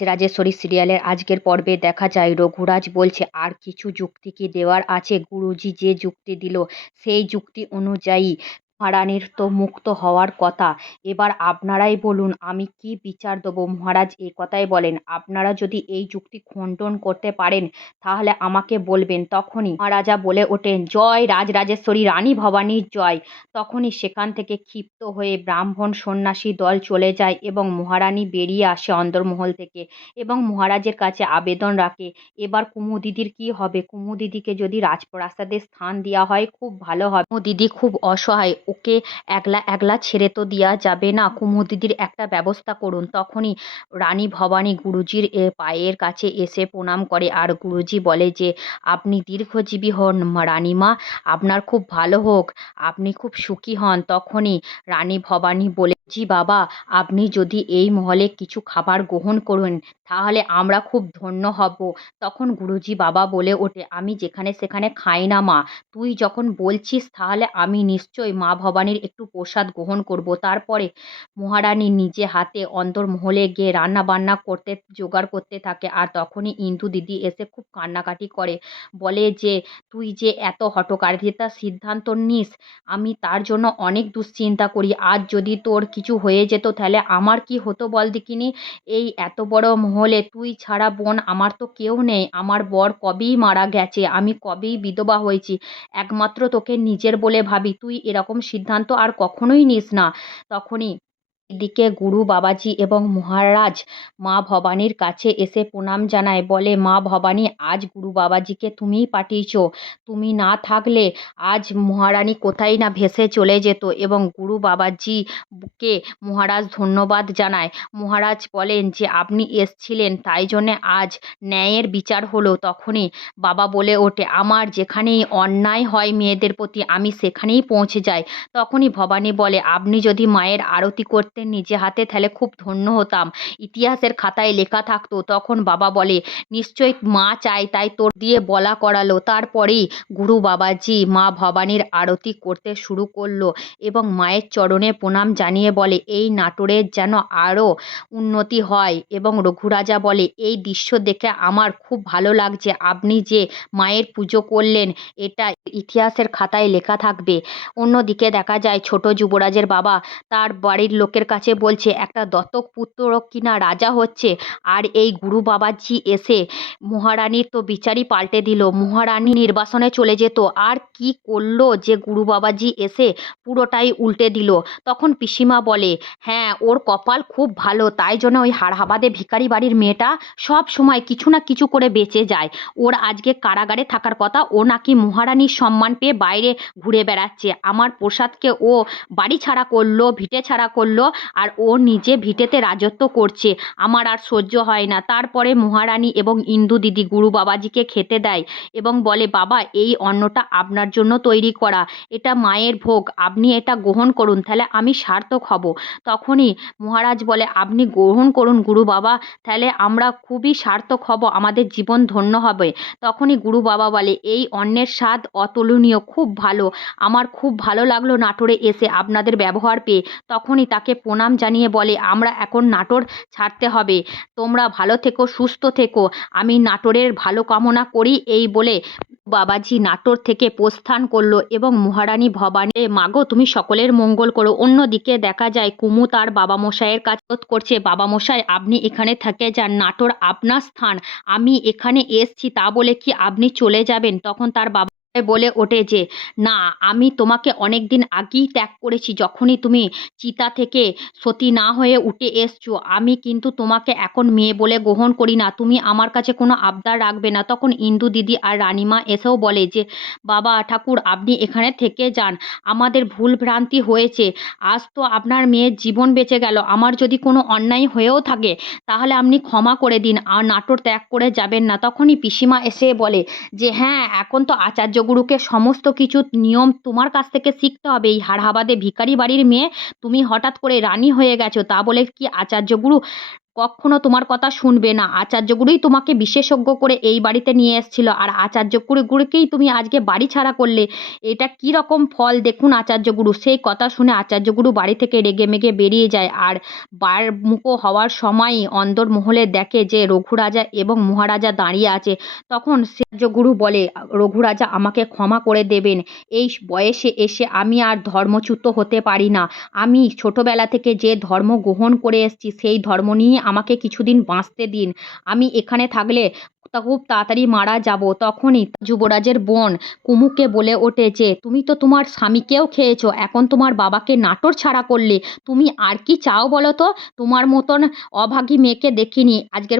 রাজরাজেশ্বরী সিরিয়ালের আজকের পর্বে দেখা যায় রঘুরাজ বলছে আর কিছু যুক্তি কি দেওয়ার আছে। গুরুজি যে যুক্তি দিল সেই যুক্তি অনুযায়ী মহারানীর তো মুক্ত হওয়ার কথা। এবার আপনারাই বলুন আমি কি বিচার দেবো। মহারাজ এই কথাই বলেন, আপনারা যদি এই যুক্তি খণ্ডন করতে পারেন তাহলে আমাকে বলবেন। তখনই মহারাজা বলে ওঠেন, জয় রাজরাজেশ্বরী রানী ভবানীর জয়। তখনই সেখান থেকে ক্ষিপ্ত হয়ে ব্রাহ্মণ সন্ন্যাসী দল চলে যায় এবং মহারানী বেরিয়ে আসে অন্দরমহল থেকে এবং মহারাজের কাছে আবেদন রাখে। এবার কুমুদিদির কি হবে? কুমুদিদিকে যদি রাজপ্রাসাদে স্থান দেওয়া হয় খুব ভালো হবে। কুমুদিদি খুব অসহায়, ওকে একলা একলা ছেড়ে তো দেওয়া যাবে না। কুমুদিদির একটা ব্যবস্থা করুন। তখনই রানী ভবানী গুরুজির পায়ের কাছে এসে প্রণাম করে আর গুরুজি বলে যে আপনি দীর্ঘজীবী হন রানীমা, আপনার খুব ভালো হোক, আপনি খুব সুখী হন। তখনই রানী ভবানী বলে, জি বাবা, আপনি যদি এই মহলে কিছু খাবার গ্রহণ করুন তাহলে আমরা খুব ধন্য হব। তখন গুরুজি বাবা বলে ওঠে, আমি যেখানে সেখানে খাই না মা, তুই যখন বলছিস তাহলে আমি নিশ্চয়ই মা ভবানীর একটু প্রসাদ গ্রহণ করব। তারপরে মহারানী নিজে হাতে অন্দরমহলে গিয়ে রান্না বান্না করতে জোগাড় করতে থাকে আর তখনই ইন্দু দিদি এসে খুব কান্নাকাটি করে, বলে যে তুই যে এত হঠকারিতার সিদ্ধান্ত নিস আমি তার জন্য অনেক দুশ্চিন্তা করি। আজ যদি তোর কিছু হয়ে যেত তাহলে আমার কি হতো বল দেখিনি। এই এত বড় মহলে তুই ছাড়া বোন আমার তো কেউ নেই, আমার বর কবেই মারা গেছে, আমি কবেই বিধবা হয়েছি, একমাত্র তোকে নিজের বলে ভাবি, তুই এরকম সিদ্ধান্ত আর কখনোই নিস না। তখনই এদিকে গুরু বাবাজি এবং মহারাজ মা ভবানীর কাছে এসে প্রণাম জানায়, বলে মা ভবানী আজ গুরু বাবাজিকে তুমিই পাঠিয়েছ, তুমি না থাকলে আজ মহারানী কোথায় না ভেসে চলে যেত। এবং গুরু বাবাজিকে মহারাজ ধন্যবাদ জানায়। মহারাজ বলেন যে আপনি এসছিলেন তাই জন্যে আজ ন্যায়ের বিচার হলো। তখনই বাবা বলে ওঠে, আমার যেখানেই অন্যায় হয় মেয়েদের প্রতি আমি সেখানেই পৌঁছে যাই। তখনই ভবানী বলে, আপনি যদি মায়ের আরতি করতেন নিজে হাতে তাহলে খুব ধন্য হতাম, ইতিহাসের খাতায় লেখা থাকতো। তখন বাবা বলে, নিশ্চয়ই মা চাই তাই তোর দিয়ে বলা করালো। তারপরেই গুরু বাবাজি মা ভবানীর আরতি করতে শুরু করলো এবং মায়ের চরণে প্রণাম জানিয়ে বলে এই নাটোরের যেন আরও উন্নতি হয়। এবং রঘুরাজা বলে, এই দৃশ্য দেখে আমার খুব ভালো লাগছে, আপনি যে মায়ের পুজো করলেন এটা ইতিহাসের খাতায় লেখা থাকবে। অন্যদিকে দেখা যায় ছোট যুবরাজের বাবা তার বাড়ির লোকের কাছে বলছে একটা দত্তক পুত্র কিনা রাজা হচ্ছে। আর এই গুরু বাবাজি এসে মহারানীর তো বিচারই পাল্টে দিল, মহারানী নির্বাসনে চলে যেত, আর কি করলো যে গুরু বাবাজি এসে পুরোটাই উল্টে দিল। তখন পিসিমা বলে, হ্যাঁ ওর কপাল খুব ভালো, তাই জন্য ওই হাড়হাবাদে ভিখারি বাড়ির মেয়েটা সব সময় কিছু না কিছু করে বেঁচে যায়। ওর আজকে কারাগারে থাকার কথা, ও নাকি মহারানীর সম্মান পেয়ে বাইরে ঘুরে বেড়াচ্ছে। আমার প্রসাদকে ও বাড়ি ছাড়া করলো, ভিটে ছাড়া করলো, আর ও নিজে ভিটেতে রাজত্ব করছে, আমার আর সহ্য হয় না। তারপরে মহারানী এবং ইন্দু দিদি গুরু বাবাজিকে খেতে দেয় এবং বলে, বাবা এই অন্নটা আপনার জন্য তৈরি করা, এটা মায়ের ভোগ, আপনি এটা গ্রহণ করুন তাহলে আমি সার্থক হব। তখনই মহারাজ বলে, আপনি গ্রহণ করুন গুরু বাবা, তাহলে আমরা খুবই সার্থক হব, আমাদের জীবন ধন্য হবে। তখনই গুরু বাবা বলে, এই অন্নের স্বাদ অতুলনীয়, খুব ভালো, আমার খুব ভালো লাগলো নাটোরে এসে আপনাদের ব্যবহার পেয়ে। তখনই তাকে প্রণাম জানিয়ে বলে, আমরা এখন নাটোর ছাড়তে হবে, তোমরা ভালো থেকো, সুস্থ থেকো, আমি নাটোরের ভালো কামনা করি। এই বলে বাবাজি নাটোর থেকে প্রস্থান করলো এবং মহারানী ভবানী, মাগো তুমি সকলের মঙ্গল করো। অন্যদিকে দেখা যায় কুমু তার বাবা মশাইয়ের কাজ করছে, বাবা মশাই আপনি এখানে থেকে যান, নাটোর আপনার স্থান, আমি এখানে এসছি তা বলে কি আপনি চলে যাবেন? তখন তার বাবা বলে ওঠে যে না, আমি তোমাকে অনেক দিন আগেই ত্যাগ করেছি, যখনই তুমি চিতা থেকে সতী না হয়ে উঠে এসছো, আমি কিন্তু তোমাকে এখন মেয়ে বলে গ্রহণ করি না, তুমি আমার কাছে কোনো আবদার রাখবে না। তখন ইন্দু দিদি আর রানীমা এসেও বলে যে বাবা ঠাকুর আপনি এখানে থেকে যান, আমাদের ভুল ভ্রান্তি হয়েছে, আজ তো আপনার মেয়ের জীবন বেঁচে গেল, আমার যদি কোনো অন্যায় হয়েও থাকে তাহলে আপনি ক্ষমা করে দিন, আর নাটোর ত্যাগ করে যাবেন না। তখনই পিসিমা এসে বলে যে হ্যাঁ, এখন তো আচার্য গুরুকে সমস্ত কিছু নিয়ম তোমার কাছ থেকে শিখতে হবে, এই হাড়হাবাদে ভিখারি বাড়ির মেয়ে তুমি হঠাৎ করে রানী হয়ে গেছো, তা বলে কি আচার্য গুরু কক্ষনো তোমার কথা শুনবে না। আচার্যগুরুই তোমাকে বিশেষজ্ঞ করে এই বাড়িতে নিয়ে এসেছিল, আর আচার্যগুরুকেই তুমি আজকে বাড়ি ছাড়া করলে। এটা কি রকম ফল দেখুন আচার্যগুরু। সেই কথা শুনে আচার্যগুরু বাড়ি থেকে রেগেমেগে বেরিয়ে যায়, আর মুখো হওয়ার সময়ই অন্দরমহলে দেখে যে রঘুরাজা এবং মহারাজা দাঁড়িয়ে আছে। তখন আচার্যগুরু বলে, রঘুরাজা আমাকে ক্ষমা করে দেবেন, এই বয়সে এসে আমি আর ধর্মচ্যুত হতে পারি না। আমি ছোটবেলা থেকে যে ধর্ম গ্রহণ করে এসেছি সেই ধর্ম নিয়ে আমাকে কিছুদিন বাঁচতে দিন। আমি এখানে থাকলে খুব তাড়াতাড়ি মারা যাব। তখনই যুবরাজের বোন কুমুকে বলে ওঠে যে, তুমি তো তোমার স্বামীকেও খেয়েছো, এখন তোমার বাবাকে নাটোর ছাড়া করলে, তুমি আর কি চাও বলো তো? তোমার মতন অভাগী মেয়েকে দেখিনি। আজকের